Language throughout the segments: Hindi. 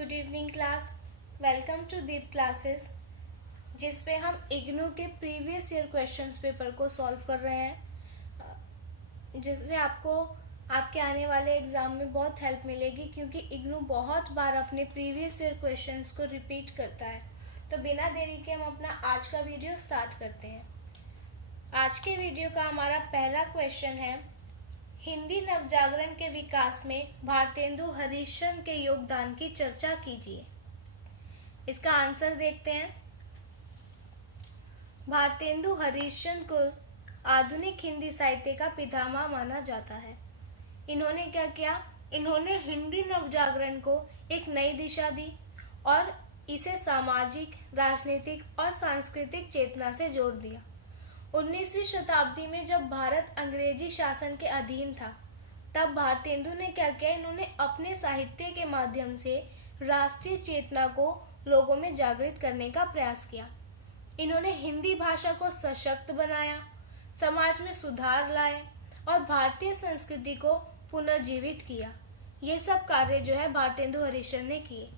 Good evening class. Welcome to Deep classes, जिस पे हम इग्नू के प्रीवियस ईयर क्वेश्चंस पेपर को सॉल्व कर रहे हैं, जिससे आपको आपके आने वाले एग्ज़ाम में बहुत हेल्प मिलेगी, क्योंकि इग्नू बहुत बार अपने प्रीवियस ईयर क्वेश्चंस को रिपीट करता है। तो बिना देरी के हम अपना आज का वीडियो स्टार्ट करते हैं। आज के वीडियो का हमारा पहला क्वेश्चन है, हिंदी नवजागरण के विकास में भारतेंदु हरिश्चंद्र के योगदान की चर्चा कीजिए। इसका आंसर देखते हैं। भारतेंदु हरिश्चंद्र को आधुनिक हिंदी साहित्य का पितामह माना जाता है। इन्होंने क्या किया? इन्होंने हिंदी नवजागरण को एक नई दिशा दी और इसे सामाजिक, राजनीतिक और सांस्कृतिक चेतना से जोड़ दिया। 19वीं शताब्दी में जब भारत अंग्रेजी शासन के अधीन था, तब भारतेंदु ने क्या किया? इन्होंने अपने साहित्य के माध्यम से राष्ट्रीय चेतना को लोगों में जागृत करने का प्रयास किया। इन्होंने हिंदी भाषा को सशक्त बनाया, समाज में सुधार लाए और भारतीय संस्कृति को पुनर्जीवित किया। ये सब कार्य जो है भारतेंदु हरिश्चंद्र ने किए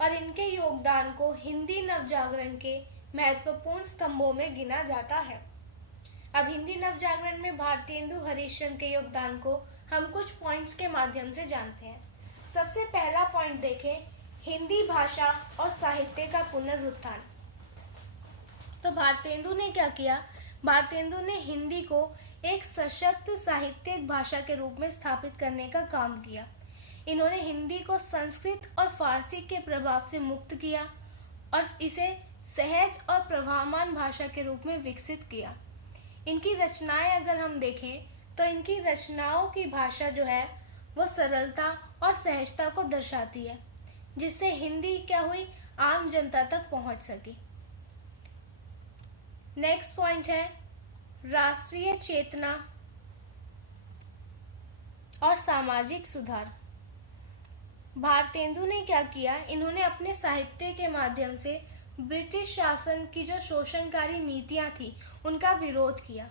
और इनके योगदान को हिंदी नवजागरण के महत्वपूर्ण स्तंभों में गिना जाता है। अब हिंदी नवजागरण में भारतेंदु हरिश्चंद्र के योगदान को हम कुछ पॉइंट्स के माध्यम से जानते हैं। सबसे पहला पॉइंट देखें, हिंदी भाषा और साहित्य का पुनरुत्थान। तो भारतेंदु ने क्या किया? भारतेंदु ने हिंदी को एक सशक्त साहित्यिक भाषा के रूप में स्थापित करने का काम किया। इन्होंने हिंदी को संस्कृत और फारसी के प्रभाव से मुक्त किया और इसे सहज और प्रवाहमान भाषा के रूप में विकसित किया। इनकी रचनाएं अगर हम देखें तो इनकी रचनाओं की भाषा जो है वो सरलता और सहजता को दर्शाती है, जिससे हिंदी क्या हुई? आम जनता तक पहुंच सकी। नेक्स्ट पॉइंट है राष्ट्रीय चेतना और सामाजिक सुधार। भारतेंदु ने क्या किया? इन्होंने अपने साहित्य के माध्यम से ब्रिटिश शासन की जो शोषणकारी नीतियां थी उनका विरोध किया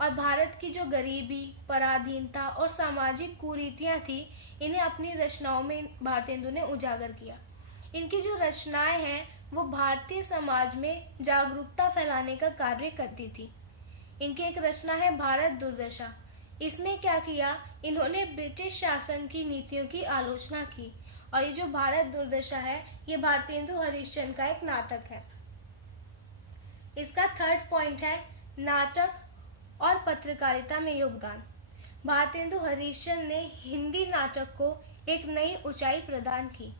और भारत की जो गरीबी, पराधीनता और सामाजिक कुरीतियां थी, इन्हें अपनी रचनाओं में भारतेंदु ने उजागर किया। इनकी जो रचनाएं हैं वो भारतीय समाज में जागरूकता फैलाने का कार्य करती थी। इनकी एक रचना है भारत दुर्दशा। इसमें क्या किया? इन्होंने ब्रिटिश शासन की नीतियों की आलोचना की और ये जो भारत दुर्दशा है ये भारतेंदु हरिश्चंद्र का एक नाटक है। इसका थर्ड पॉइंट है नाटक और पत्रकारिता में योगदान। भारतेंदु हरिश्चंद्र ने हिंदी नाटक को एक नई ऊंचाई प्रदान की।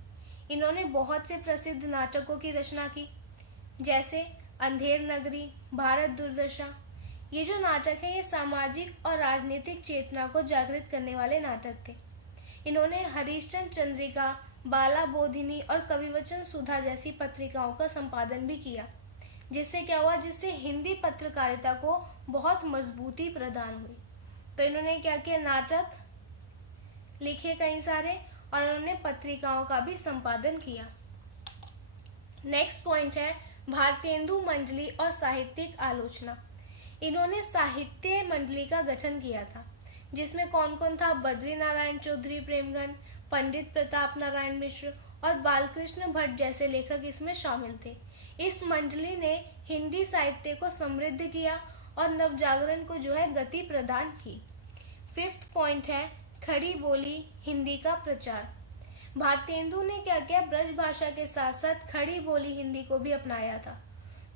इन्होंने बहुत से प्रसिद्ध नाटकों की रचना की, जैसे अंधेर नगरी, भारत दुर्दशा। ये जो नाटक है ये सामाजिक और राजनीतिक चेतना को जागृत करने वाले नाटक थे। इन्होंने हरिश्चंद्र चंद्रिका, बाला बोधिनी और कविवचन सुधा जैसी पत्रिकाओं का संपादन भी किया, जिससे क्या हुआ? जिससे हिंदी पत्रकारिता को बहुत मजबूती प्रदान हुई। तो इन्होंने क्या किया? नाटक लिखे कई सारे और इन्होंने पत्रिकाओं का भी संपादन किया। नेक्स्ट पॉइंट है भारतेंदु मंडली और साहित्यिक आलोचना। इन्होंने साहित्य मंडली का गठन किया था, जिसमें कौन कौन था? बद्री नारायण चौधरी प्रेमगन, पंडित प्रताप नारायण मिश्र और बालकृष्ण भट्ट जैसे लेखक इसमें शामिल थे। इस मंडली ने हिंदी साहित्य को समृद्ध किया और नवजागरण को जो है गति प्रदान की। फिफ्थ पॉइंट है खड़ी बोली हिंदी का प्रचार। भारतेंदु ने क्या किया? ब्रज भाषा के साथ साथ खड़ी बोली हिंदी को भी अपनाया था।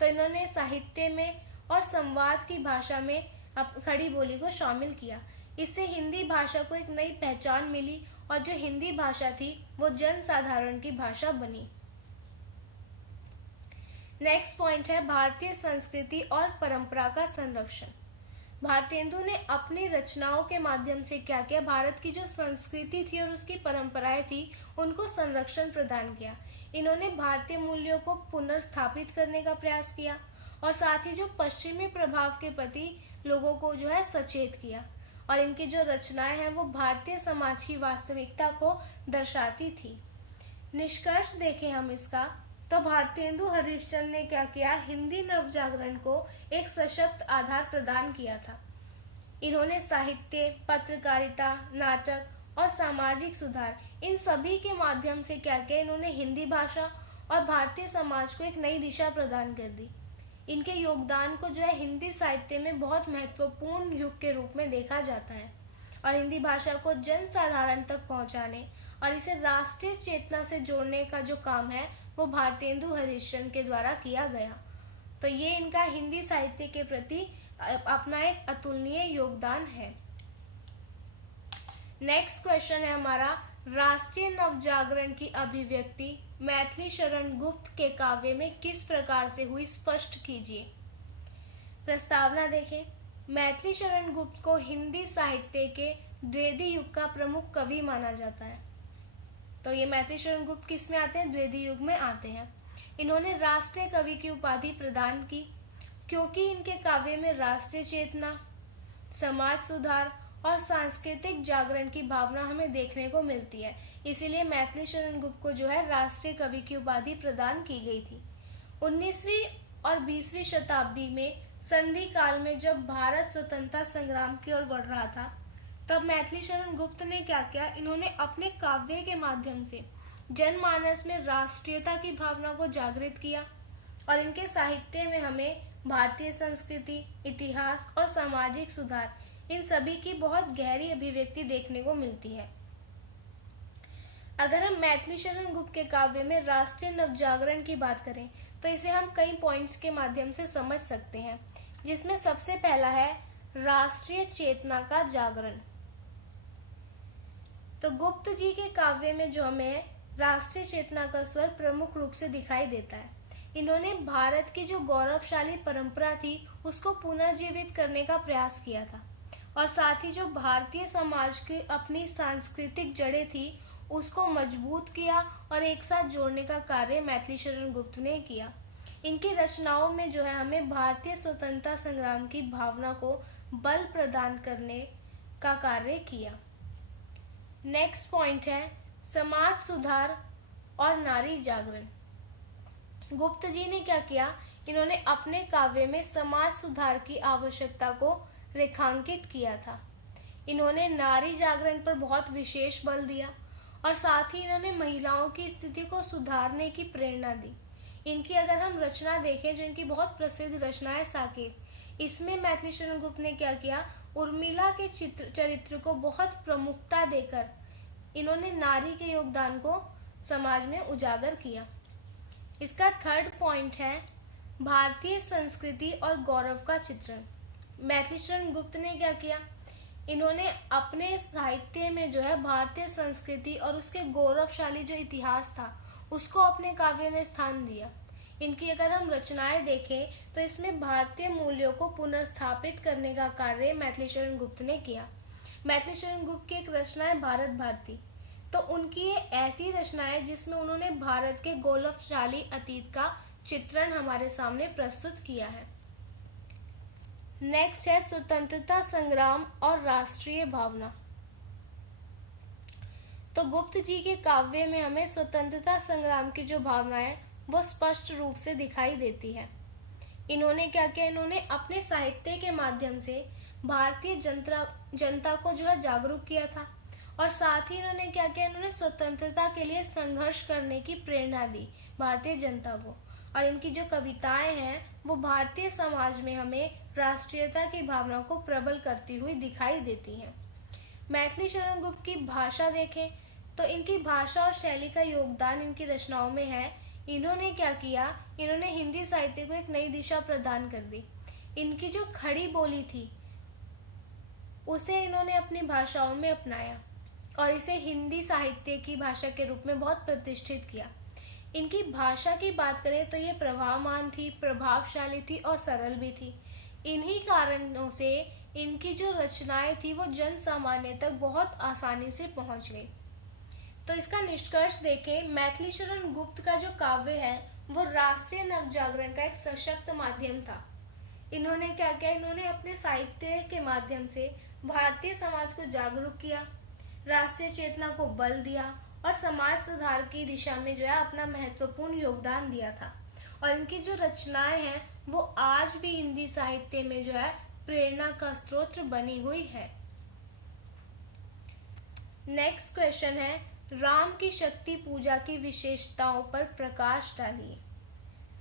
तो इन्होंने साहित्य में और संवाद की भाषा में खड़ी बोली को शामिल किया। इससे हिंदी भाषा को एक नई पहचान मिली और जो हिंदी भाषा थी वो जन साधारण की भाषा बनी। नेक्स्ट पॉइंट है भारतीय संस्कृति और परंपरा का संरक्षण। भारतेंदु ने अपनी रचनाओं के माध्यम से क्या किया? भारत की जो संस्कृति थी और उसकी परंपराएं थी उनको संरक्षण प्रदान किया। इन्होंने भारतीय मूल्यों को पुनर्स्थापित करने का प्रयास किया और साथ ही जो पश्चिमी प्रभाव के प्रति लोगों को जो है सचेत किया। और इनकी जो रचनाएं हैं वो भारतीय समाज की वास्तविकता को दर्शाती थी। निष्कर्ष देखें हम इसका, तो भारतेंदु हरिश्चंद्र ने क्या किया? हिंदी नवजागरण को एक सशक्त आधार प्रदान किया था। इन्होंने साहित्य, पत्रकारिता, नाटक और सामाजिक सुधार, इन सभी के माध्यम से क्या किया, इन्होंने हिंदी भाषा और भारतीय समाज को एक नई दिशा प्रदान कर दी। इनके योगदान को जो है हिंदी साहित्य में बहुत महत्वपूर्ण युग के रूप में देखा जाता है और हिंदी भाषा को जन साधारण तक पहुंचाने और इसे राष्ट्रीय चेतना से जोड़ने का जो काम है वो भारतेंदु हरिश्चंद्र के द्वारा किया गया। तो ये इनका हिंदी साहित्य के प्रति अपना एक अतुलनीय योगदान है। नेक्स्ट क्वेश्चन है हमारा, राष्ट्रीय नवजागरण की अभिव्यक्ति मैथिली शरण गुप्त के काव्य में किस प्रकार से हुई, स्पष्ट कीजिए। प्रस्तावना देखें। मैथिली शरण गुप्त को हिंदी साहित्य के द्विवेदी युग का प्रमुख कवि माना जाता है। तो ये मैथिली शरण गुप्त किस में आते हैं, द्विवेदी युग में आते हैं। इन्होंने राष्ट्रीय कवि की उपाधि प्रदान की क्योंकि इनके काव्य में राष्ट्रीय चेतना, समाज सुधार और सांस्कृतिक जागरण की भावना हमें देखने को मिलती है। इसीलिए मैथिली शरण गुप्त को जो है राष्ट्रीय कवि की उपाधि प्रदान की गई थी। 19वीं और 20वीं शताब्दी में संधि काल में जब भारत स्वतंत्रता संग्राम की ओर बढ़ रहा था, तब मैथिली शरण गुप्त ने क्या किया, इन्होंने अपने काव्य के माध्यम से जनमानस में राष्ट्रीयता की भावना को जागृत किया और इनके साहित्य में हमें भारतीय संस्कृति, इतिहास और सामाजिक सुधार, इन सभी की बहुत गहरी अभिव्यक्ति देखने को मिलती है। अगर हम मैथिली शरण गुप्त के काव्य में राष्ट्रीय नवजागरण की बात करें तो इसे हम कई पॉइंट्स के माध्यम से समझ सकते हैं, जिसमें सबसे पहला है राष्ट्रीय चेतना का जागरण। तो गुप्त जी के काव्य में जो हमें राष्ट्रीय चेतना का स्वर प्रमुख रूप से दिखाई देता है। इन्होंने भारत की जो गौरवशाली परंपरा थी उसको पुनर्जीवित करने का प्रयास किया था और साथ ही जो भारतीय समाज की अपनी सांस्कृतिक जड़ें थी उसको मजबूत किया और एक साथ जोड़ने का कार्य मैथिली शरण गुप्त ने किया। इनकी रचनाओं में जो है हमें भारतीय स्वतंत्रता संग्राम की भावना को बल प्रदान करने का कार्य किया। नेक्स्ट पॉइंट है समाज सुधार और नारी जागरण। गुप्त जी ने क्या किया, इन्होंने अपने काव्य में समाज सुधार की आवश्यकता को रेखांकित किया था। इन्होंने नारी जागरण पर बहुत विशेष बल दिया और साथ ही इन्होंने महिलाओं की स्थिति को सुधारने की प्रेरणा दी। इनकी अगर हम रचना देखें, जो इनकी बहुत प्रसिद्ध रचना है साकेत, इसमें मैथिली शरण गुप्त ने क्या किया, उर्मिला के चरित्र को बहुत प्रमुखता देकर इन्होंने नारी के योगदान को समाज में उजागर किया। इसका थर्ड पॉइंट है भारतीय संस्कृति और गौरव का चित्रण। मैथिली शरण गुप्त ने क्या किया, इन्होंने अपने साहित्य में जो है भारतीय संस्कृति और उसके गौरवशाली जो इतिहास था उसको अपने काव्य में स्थान दिया। इनकी अगर हम रचनाएं देखें तो इसमें भारतीय मूल्यों को पुनर्स्थापित करने का कार्य मैथिली शरण गुप्त ने किया। मैथिली शरण गुप्त की एक रचना है भारत भारती। तो उनकी ये ऐसी रचनाएं जिसमें उन्होंने भारत के गौरवशाली अतीत का चित्रण हमारे सामने प्रस्तुत किया है। नेक्स्ट है स्वतंत्रता संग्राम और राष्ट्रीय भावना। तो गुप्त जी के काव्य में हमें स्वतंत्रता संग्राम की जो भावना है वो स्पष्ट रूप से दिखाई देती है। इन्होंने क्या किया, इन्होंने अपने साहित्य के माध्यम से भारतीय जनता को जो है जागरूक किया था और साथ ही इन्होंने क्या किया, इन्होंने स्वतंत्रता के लिए संघर्ष करने की प्रेरणा दी भारतीय जनता को। और इनकी जो कविताएं हैं वो भारतीय समाज में हमें राष्ट्रीयता की भावना को प्रबल करती हुई दिखाई देती हैं। मैथिली शरण गुप्त की भाषा देखें तो इनकी भाषा और शैली का योगदान इनकी रचनाओं में है। इन्होंने क्या किया, इन्होंने हिंदी साहित्य को एक नई दिशा प्रदान कर दी। इनकी जो खड़ी बोली थी उसे इन्होंने अपनी भाषाओं में अपनाया और इसे हिंदी साहित्य की भाषा के रूप में बहुत प्रतिष्ठित किया। इनकी भाषा की बात करें तो ये प्रभावमान थी, प्रभावशाली थी और सरल भी थी। इन्हीं कारणों से इनकी जो रचनाएं थी वो जन सामान्य तक बहुत आसानी से पहुंच गई। तो इसका निष्कर्ष देखें, मैथिली शरण गुप्त का जो काव्य है वो राष्ट्रीय नवजागरण का एक सशक्त माध्यम था। इन्होंने क्या किया, इन्होंने अपने साहित्य के माध्यम से भारतीय समाज को जागरूक किया, राष्ट्रीय चेतना को बल दिया और समाज सुधार की दिशा में जो है अपना महत्वपूर्ण योगदान दिया था। और इनकी जो रचनाएं हैं वो आज भी हिंदी साहित्य में जो है प्रेरणा का स्रोत बनी हुई है। नेक्स्ट क्वेश्चन है, राम की शक्ति पूजा की विशेषताओं पर प्रकाश डालिए।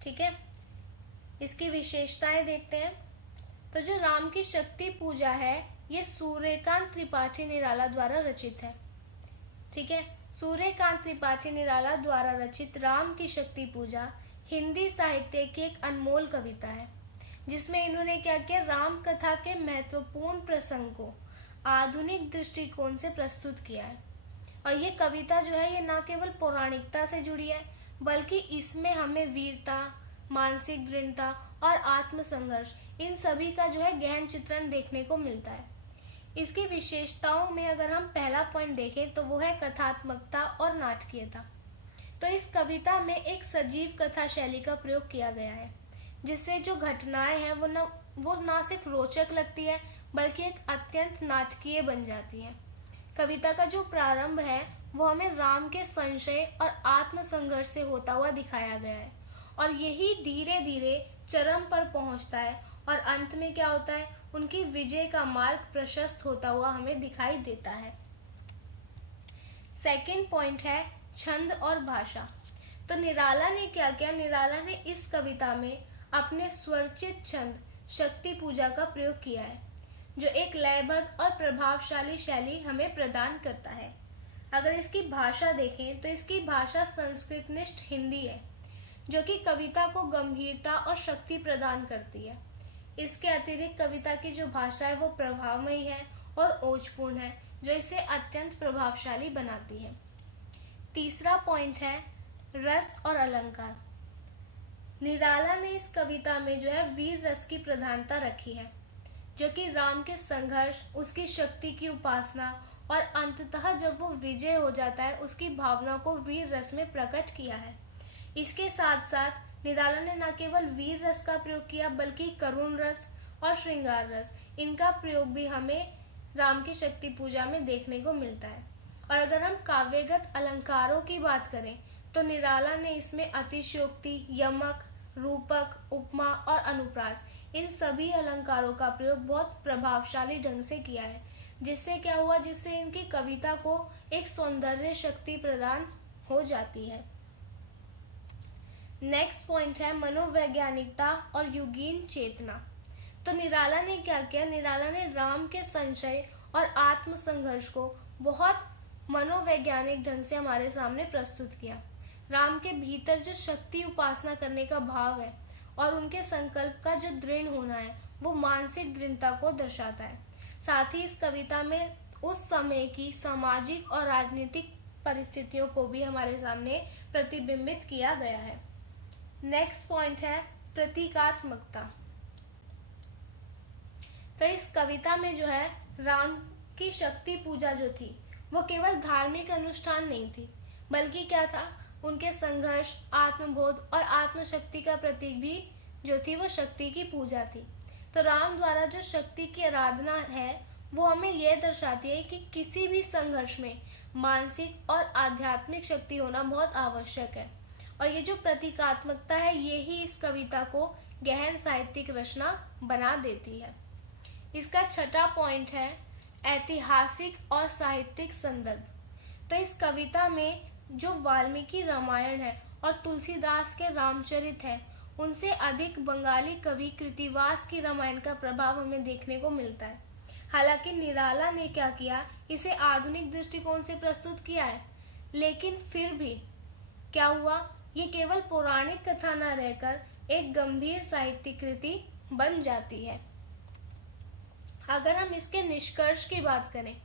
ठीक है, इसकी विशेषताएं देखते हैं। तो जो राम की शक्ति पूजा है ये सूर्यकांत त्रिपाठी निराला द्वारा रचित है। ठीक है, सूर्यकांत त्रिपाठी निराला द्वारा रचित राम की शक्ति पूजा हिंदी साहित्य की एक अनमोल कविता है, जिसमें इन्होंने क्या किया, राम कथा के महत्वपूर्ण प्रसंग को आधुनिक दृष्टिकोण से प्रस्तुत किया है। और ये कविता जो है ये न केवल पौराणिकता से जुड़ी है, बल्कि इसमें हमें वीरता, मानसिक दृढ़ता और आत्मसंघर्ष, इन सभी का जो है गहन चित्रण देखने को मिलता है। इसकी विशेषताओं में अगर हम पहला पॉइंट देखें तो वो है कथात्मकता और नाटकीयता। तो इस कविता में एक सजीव कथा शैली का प्रयोग किया गया है, जिससे जो घटनाएं हैं वो ना सिर्फ रोचक लगती है बल्कि एक अत्यंत नाटकीय बन जाती है। कविता का जो प्रारंभ है वो हमें राम के संशय और आत्मसंघर्ष से होता हुआ दिखाया गया है, और यही धीरे धीरे चरम पर पहुंचता है और अंत में क्या होता है, उनकी विजय का मार्ग प्रशस्त होता हुआ हमें दिखाई देता है। सेकंड पॉइंट है छंद और भाषा। तो निराला ने क्या किया, निराला ने इस कविता में अपने स्वरचित छंद शक्ति पूजा का प्रयोग किया है, जो एक लयबद्ध और प्रभावशाली शैली हमें प्रदान करता है। अगर इसकी भाषा देखें तो इसकी भाषा संस्कृतनिष्ठ हिंदी है, जो कि कविता को गंभीरता और शक्ति प्रदान करती है। इसके अतिरिक्त कविता की जो भाषा है वो प्रभावमयी है और ओजपूर्ण है, जो इसे अत्यंत प्रभावशाली बनाती है। तीसरा पॉइंट है रस और अलंकार। निराला ने इस कविता में जो है वीर रस की प्रधानता रखी है, जो कि राम के संघर्ष, उसकी शक्ति की उपासना और अंततः जब वो विजय हो जाता है उसकी भावना को वीर रस में प्रकट किया है। इसके साथ साथ निराला ने न केवल वीर रस का प्रयोग किया बल्कि करुण रस और श्रृंगार रस, इनका प्रयोग भी हमें राम की शक्ति पूजा में देखने को मिलता है। और अगर हम काव्यगत अलंकारों की बात करें तो निराला ने इसमें अतिशयोक्ति, यमक, रूपक, उपमा और अनुप्रास, इन सभी अलंकारों का प्रयोग बहुत प्रभावशाली ढंग से किया है, जिससे क्या हुआ, जिससे इनकी कविता को एक सौंदर्य शक्ति प्रदान हो जाती है। नेक्स्ट पॉइंट है मनोवैज्ञानिकता और युगीन चेतना। तो निराला ने क्या किया, निराला ने राम के संशय और आत्मसंघर्ष को बहुत मनोवैज्ञानिक ढंग से हमारे सामने प्रस्तुत किया। राम के भीतर जो शक्ति उपासना करने का भाव है और उनके संकल्प का जो दृढ़ होना है वो मानसिक दृढ़ता को दर्शाता है। साथ ही इस कविता में उस समय की सामाजिक और राजनीतिक परिस्थितियों को भी हमारे सामने प्रतिबिंबित किया गया है। नेक्स्ट पॉइंट है प्रतीकात्मकता। तो इस कविता में जो है राम की शक्ति पूजा जो थी वो केवल धार्मिक अनुष्ठान नहीं थी, बल्कि क्या था, उनके संघर्ष, आत्मबोध और आत्मशक्ति का प्रतीक भी जो थी वो शक्ति की पूजा थी। तो राम द्वारा जो शक्ति की आराधना है वो हमें यह दर्शाती है कि किसी भी संघर्ष में मानसिक और आध्यात्मिक शक्ति होना बहुत आवश्यक है। और ये जो प्रतीकात्मकता है ये ही इस कविता को गहन साहित्यिक रचना बना देती है। इसका छठा पॉइंट है ऐतिहासिक और साहित्यिक संदर्भ। तो इस कविता में जो वाल्मीकि रामायण है और तुलसीदास के रामचरित है उनसे अधिक बंगाली कवि कृतिवास की रामायण का प्रभाव हमें देखने को मिलता है। हालांकि निराला ने क्या किया, इसे आधुनिक दृष्टिकोण से प्रस्तुत किया है, लेकिन फिर भी क्या हुआ, ये केवल पौराणिक कथा न रहकर एक गंभीर साहित्यिक कृति बन जाती है। अगर हम इसके निष्कर्ष की बात करें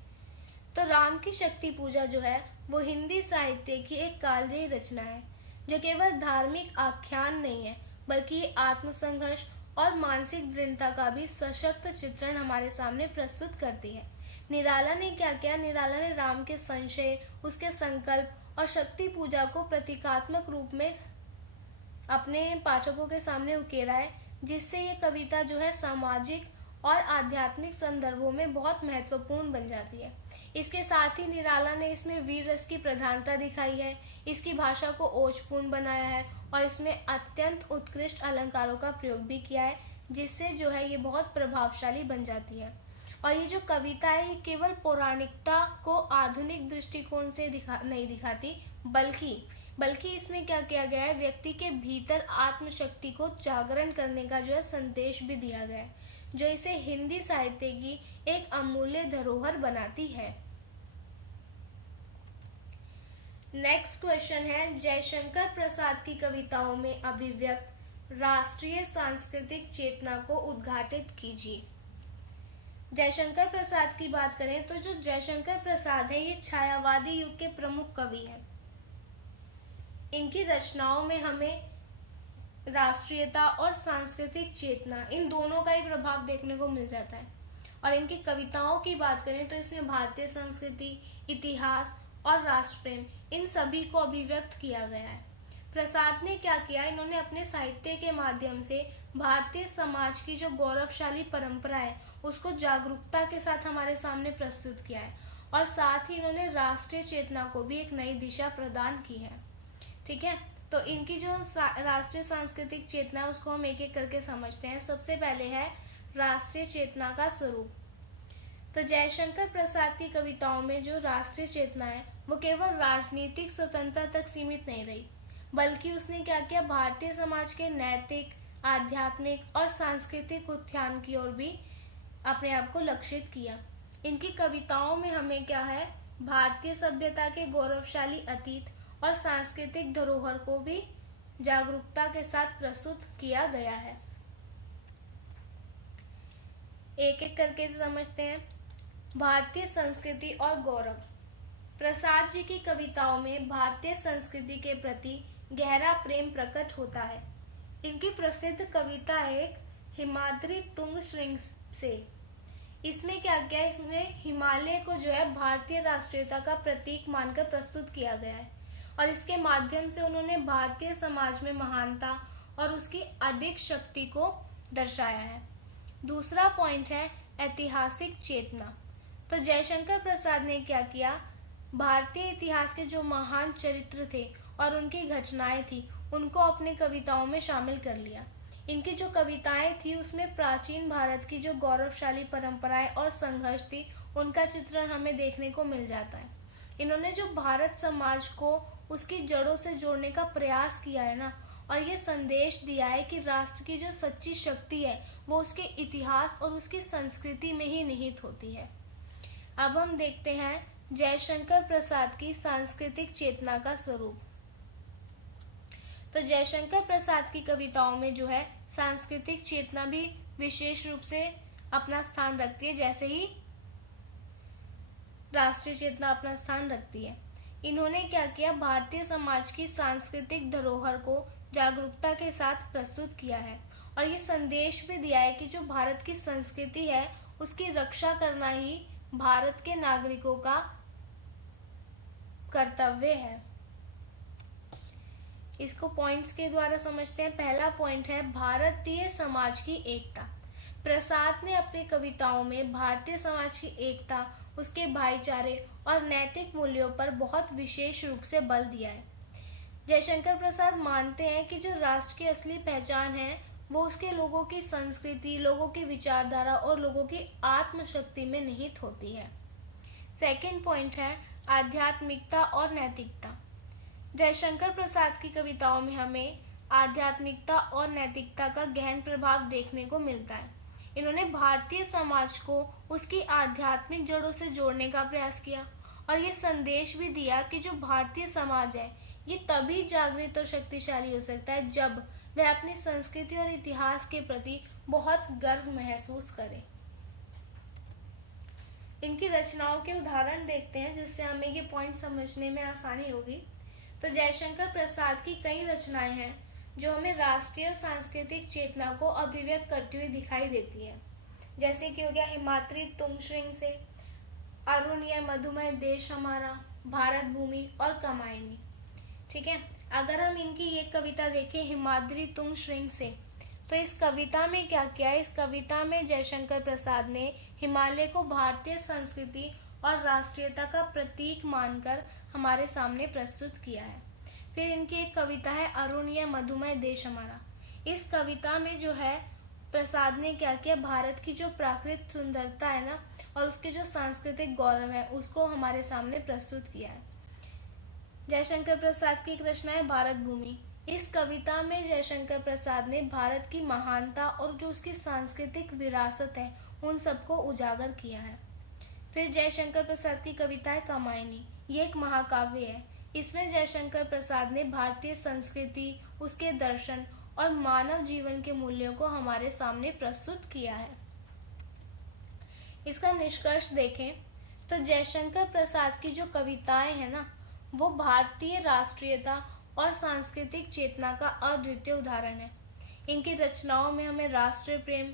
तो राम की शक्ति पूजा जो है वो हिंदी साहित्य की एक कालजयी रचना है, जो केवल धार्मिक आख्यान नहीं है बल्कि आत्मसंघर्ष और मानसिक दृढ़ता का भी सशक्त चित्रण हमारे सामने प्रस्तुत करती है। निराला ने क्या किया, निराला ने राम के संशय, उसके संकल्प और शक्ति पूजा को प्रतीकात्मक रूप में अपने पाठकों के सामने उकेरा है, जिससे ये कविता जो है सामाजिक और आध्यात्मिक संदर्भों में बहुत महत्वपूर्ण बन जाती है। इसके साथ ही निराला ने इसमें वीर रस की प्रधानता दिखाई है, इसकी भाषा को ओजपूर्ण बनाया है और इसमें अत्यंत उत्कृष्ट अलंकारों का प्रयोग भी किया है, जिससे जो है ये बहुत प्रभावशाली बन जाती है। और ये जो कविता है ये केवल पौराणिकता को आधुनिक दृष्टिकोण से नहीं दिखाती, बल्कि इसमें क्या किया गया है, व्यक्ति के भीतर आत्मशक्ति को जागरण करने का जो है संदेश भी दिया गया है, जो इसे हिंदी साहित्य की एक अमूल्य धरोहर बनाती है। नेक्स्ट क्वेश्चन है, जयशंकर प्रसाद की कविताओं में अभिव्यक्त राष्ट्रीय सांस्कृतिक चेतना को उद्घाटित कीजिए। जयशंकर प्रसाद की बात करें तो जो जयशंकर प्रसाद है ये छायावादी युग के प्रमुख कवि हैं। इनकी रचनाओं में हमें राष्ट्रीयता और सांस्कृतिक चेतना इन दोनों का ही प्रभाव देखने को मिल जाता है। और इनकी कविताओं की बात करें तो इसमें भारतीय संस्कृति, इतिहास और राष्ट्र प्रेम इन सभी को अभिव्यक्त किया गया है। प्रसाद ने क्या किया, इन्होंने अपने साहित्य के माध्यम से भारतीय समाज की जो गौरवशाली परंपरा है उसको जागरूकता के साथ हमारे सामने प्रस्तुत किया है, और साथ ही इन्होंने राष्ट्रीय चेतना को भी एक नई दिशा प्रदान की है। ठीक है, तो इनकी जो राष्ट्रीय सांस्कृतिक चेतना है उसको हम एक एक करके समझते हैं। सबसे पहले है राष्ट्रीय चेतना का स्वरूप। तो जयशंकर प्रसाद की कविताओं में जो राष्ट्रीय चेतना है वो केवल राजनीतिक स्वतंत्रता तक सीमित नहीं रही, बल्कि उसने क्या किया, भारतीय समाज के नैतिक, आध्यात्मिक और सांस्कृतिक उत्थान की ओर भी अपने आप को लक्षित किया। इनकी कविताओं में हमें क्या है, भारतीय सभ्यता के गौरवशाली अतीत और सांस्कृतिक धरोहर को भी जागरूकता के साथ प्रस्तुत किया गया है। एक एक करके समझते हैं। भारतीय संस्कृति और गौरव। प्रसाद जी की कविताओं में भारतीय संस्कृति के प्रति गहरा प्रेम प्रकट होता है। इनकी प्रसिद्ध कविता एक हिमाद्री तुंग श्रृंग से। इसमें क्या किया, इसमें हिमालय को जो है भारतीय राष्ट्रीयता का प्रतीक मानकर प्रस्तुत किया गया है, और इसके माध्यम से उन्होंने भारतीय समाज में महानता और उसकी अधिक शक्ति को दर्शाया है। दूसरा पॉइंट है ऐतिहासिक चेतना। तो जयशंकर प्रसाद ने क्या किया, भारतीय इतिहास के जो महान चरित्र थे और उनकी घटनाएं थी उनको अपने कविताओं में शामिल कर लिया। इनकी जो कविताएं थी उसमें प्राचीन भारत की जो गौरवशाली परंपराएं और संघर्ष थी उनका चित्रण हमें देखने को मिल जाता है। इन्होंने जो भारत समाज को उसकी जड़ों से जोड़ने का प्रयास किया है ना, और ये संदेश दिया है कि राष्ट्र की जो सच्ची शक्ति है वो उसके इतिहास और उसकी संस्कृति में ही निहित होती है। अब हम देखते हैं जयशंकर प्रसाद की सांस्कृतिक चेतना का स्वरूप। तो जयशंकर प्रसाद की कविताओं में जो है सांस्कृतिक चेतना भी विशेष रूप से अपना स्थान रखती है, जैसे ही राष्ट्रीय चेतना अपना स्थान रखती है। इन्होंने क्या किया, भारतीय समाज की सांस्कृतिक धरोहर को जागरूकता के साथ प्रस्तुत किया है, और ये संदेश भी दिया है कि जो भारत की संस्कृति है उसकी रक्षा करना ही भारत के नागरिकों का कर्तव्य है। इसको पॉइंट्स के द्वारा समझते हैं। पहला पॉइंट है भारतीय समाज की एकता। प्रसाद ने अपनी कविताओं में भारतीय समाज की एकता, उसके भाईचारे और नैतिक मूल्यों पर बहुत विशेष रूप से बल दिया है। जयशंकर प्रसाद मानते हैं कि जो राष्ट्र की असली पहचान है वो उसके लोगों की संस्कृति, लोगों की विचारधारा और लोगों की आत्मशक्ति में निहित होती है। सेकंड पॉइंट है आध्यात्मिकता और नैतिकता। जयशंकर प्रसाद की कविताओं में हमें आध्यात्मिकता और नैतिकता का गहन प्रभाव देखने को मिलता है। इन्होंने भारतीय समाज को उसकी आध्यात्मिक जड़ों से जोड़ने का प्रयास किया, और ये संदेश भी दिया कि जो भारतीय समाज है ये तभी जागृत और शक्तिशाली हो सकता है जब वह अपनी संस्कृति और इतिहास के प्रति बहुत गर्व महसूस करे। इनकी रचनाओं के उदाहरण देखते हैं जिससे हमें ये पॉइंट समझने में आसानी होगी। तो जयशंकर प्रसाद की कई रचनाएं हैं जो हमें राष्ट्रीय और सांस्कृतिक चेतना को अभिव्यक्त करती हुई दिखाई देती है, जैसे कि हो गया हिमाद्री तुंग श्रृंग से, अरुण या मधुमय देश हमारा, भारत भूमि और कमायनी। ठीक है, अगर हम इनकी ये कविता देखें हिमाद्री तुंग श्रृंग से, तो इस कविता में क्या किया है, इस कविता में जयशंकर प्रसाद ने हिमालय को भारतीय संस्कृति और राष्ट्रीयता का प्रतीक मानकर हमारे सामने प्रस्तुत किया है। फिर इनकी एक कविता है अरुण या मधुमय देश हमारा। इस कविता में जो है प्रसाद ने क्या किया, भारत की जो प्राकृतिक सुंदरता है ना और उसके जो सांस्कृतिक गौरव है उसको हमारे सामने प्रस्तुत किया है। जयशंकर प्रसाद की एक रचना है भारत भूमि। इस कविता में जयशंकर प्रसाद ने भारत की महानता और जो उसकी सांस्कृतिक विरासत है उन सबको उजागर किया है। फिर जयशंकर प्रसाद की कविता है कामायनी। ये एक महाकाव्य है। इसमें जयशंकर प्रसाद ने भारतीय संस्कृति, उसके दर्शन और मानव जीवन के मूल्यों को हमारे सामने प्रस्तुत किया है। इसका निष्कर्ष देखें तो जयशंकर प्रसाद की जो कविताएं हैं ना वो भारतीय राष्ट्रीयता और सांस्कृतिक चेतना का अद्वितीय उदाहरण है। इनकी रचनाओं में हमें राष्ट्रीय प्रेम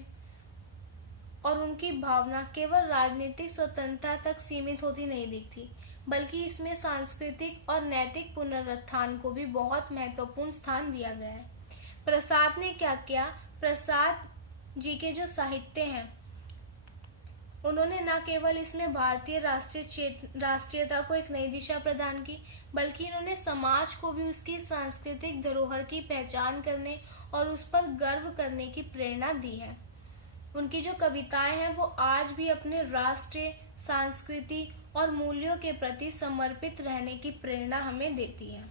और उनकी भावना केवल राजनीतिक स्वतंत्रता तक सीमित होती नहीं दिखती, बल्कि इसमें सांस्कृतिक और नैतिक पुनरुत्थान को भी बहुत महत्वपूर्ण स्थान दिया गया है। प्रसाद ने क्या किया, प्रसाद जी के जो साहित्य हैं उन्होंने न केवल इसमें भारतीय राष्ट्रीयता को एक नई दिशा प्रदान की, बल्कि इन्होंने समाज को भी उसकी सांस्कृतिक धरोहर की पहचान करने और उस पर गर्व करने की प्रेरणा दी है। उनकी जो कविताएं हैं वो आज भी अपने राष्ट्रीय संस्कृति और मूल्यों के प्रति समर्पित रहने की प्रेरणा हमें देती है।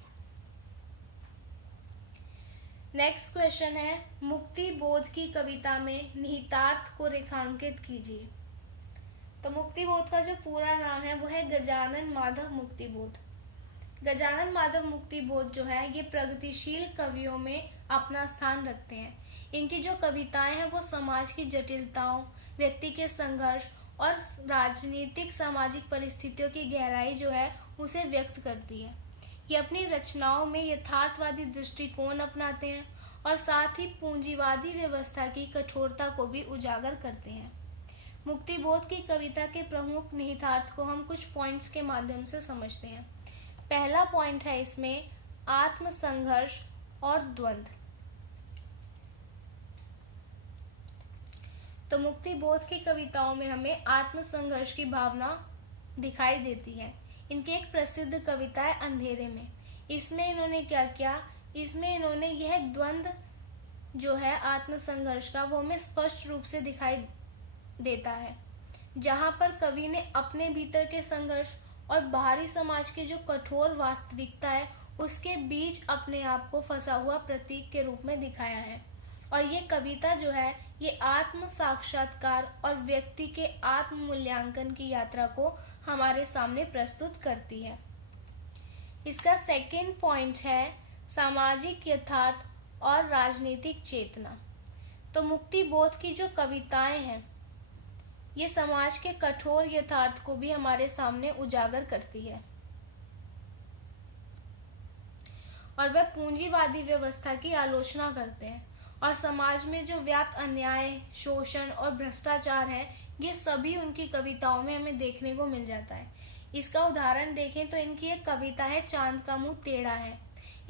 नेक्स्ट क्वेश्चन है, मुक्ति बोध की कविता में निहितार्थ को रेखांकित कीजिए। तो मुक्ति बोध का जो पूरा नाम है वो है गजानन माधव मुक्ति बोध। गजानन माधव मुक्ति बोध जो है ये प्रगतिशील कवियों में अपना स्थान रखते हैं। इनकी जो कविताएं हैं वो समाज की जटिलताओं, व्यक्ति के संघर्ष और राजनीतिक सामाजिक परिस्थितियों की गहराई जो है उसे व्यक्त करती है। ये अपनी रचनाओं में यथार्थवादी दृष्टिकोण अपनाते हैं और साथ ही पूंजीवादी व्यवस्था की कठोरता को भी उजागर करते हैं। मुक्ति बोध की कविता के प्रमुख निहितार्थ को हम कुछ पॉइंट्स के माध्यम से समझते हैं। पहला पॉइंट है इसमें आत्म संघर्ष और द्वंद्व। तो मुक्ति बोध की कविताओं में हमें आत्म संघर्ष की भावना दिखाई देती है। इनकी एक प्रसिद्ध कविता है अंधेरे में। इसमें इन्होंने क्या किया, इसमें इन्होंने यह द्वंद्व जो है आत्म संघर्ष का वो हमें स्पष्ट रूप से दिखाई देता है, जहाँ पर कवि ने अपने भीतर के संघर्ष और बाहरी समाज की जो कठोर वास्तविकता है उसके बीच अपने आप को फंसा हुआ प्रतीक के रूप में दिखाया है। और ये कविता जो है ये आत्म साक्षात्कार और व्यक्ति के आत्म मूल्यांकन की यात्रा को हमारे सामने प्रस्तुत करती है। इसका सेकंड पॉइंट है सामाजिक यथार्थ और राजनीतिक चेतना। तो मुक्ति बोध की जो कविताएं हैं ये समाज के कठोर यथार्थ को भी हमारे सामने उजागर करती है और वह पूंजीवादी व्यवस्था की आलोचना करते हैं और समाज में जो व्याप्त अन्याय, शोषण और भ्रष्टाचार है ये सभी उनकी कविताओं में हमें देखने को मिल जाता है। इसका उदाहरण देखें तो इनकी एक कविता है चांद का मुंह टेढ़ा है।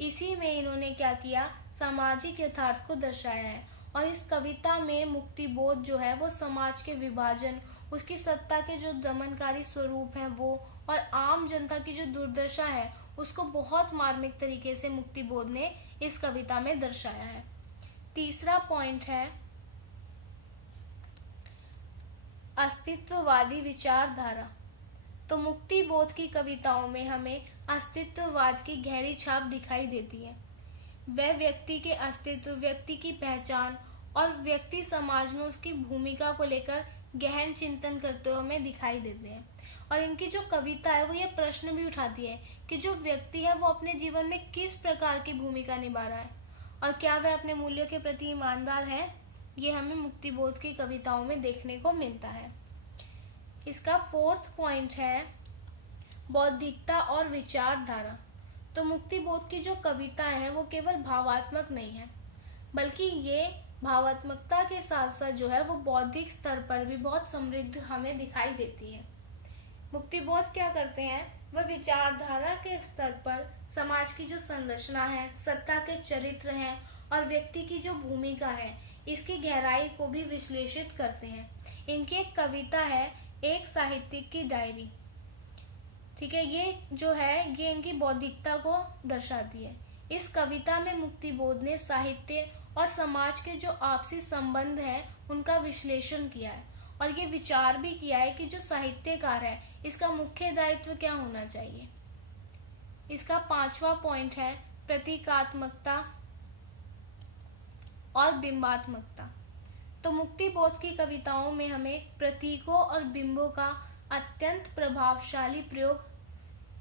इसी में इन्होंने क्या किया, सामाजिक यथार्थ को दर्शाया है और इस कविता में मुक्ति बोध जो है वो समाज के विभाजन, उसकी सत्ता के जो दमनकारी स्वरूप हैं वो और आम जनता की जो दुर्दशा है उसको बहुत मार्मिक तरीके से मुक्ति बोध ने इस कविता में दर्शाया है। तीसरा पॉइंट है अस्तित्ववादी विचारधारा। तो मुक्ति बोध की कविताओं में हमें अस्तित्ववाद की गहरी छाप दिखाई देती है। वह व्यक्ति के अस्तित्व, व्यक्ति की पहचान और व्यक्ति समाज में उसकी भूमिका को लेकर गहन चिंतन करते हुए हमें दिखाई देते हैं। और इनकी जो कविता है वो ये प्रश्न भी उठाती है कि जो व्यक्ति है वो अपने जीवन में किस प्रकार की भूमिका निभा रहा है और क्या वह अपने मूल्यों के प्रति ईमानदार है। ये हमें मुक्ति बोध की कविताओं में देखने को मिलता है। इसका फोर्थ पॉइंट है बौद्धिकता और विचारधारा। तो मुक्ति बोध की जो कविताएं हैं वो केवल भावात्मक नहीं है, बल्कि ये भावात्मकता के साथ साथ जो है वो बौद्धिक स्तर पर भी बहुत समृद्ध हमें दिखाई देती है। मुक्ति बोध क्या करते हैं, वह विचारधारा के स्तर पर समाज की जो संरचना है, सत्ता के चरित्र हैं और व्यक्ति की जो भूमिका है इसकी गहराई को भी विश्लेषित करते हैं। इनकी एक कविता है एक साहित्यिक की डायरी। ठीक है, ये जो है ये इनकी बौद्धिकता को दर्शाती है। इस कविता में मुक्ति बोध ने साहित्य और समाज के जो आपसी संबंध है उनका विश्लेषण किया है, और ये विचार भी किया है कि जो साहित्यकार है इसका मुख्य दायित्व क्या होना चाहिए। इसका 5वां पॉइंट है प्रतीकात्मकता और बिंबात्मकता। तो मुक्ति बोध की कविताओं में हमें प्रतीकों और बिंबों का अत्यंत प्रभावशाली प्रयोग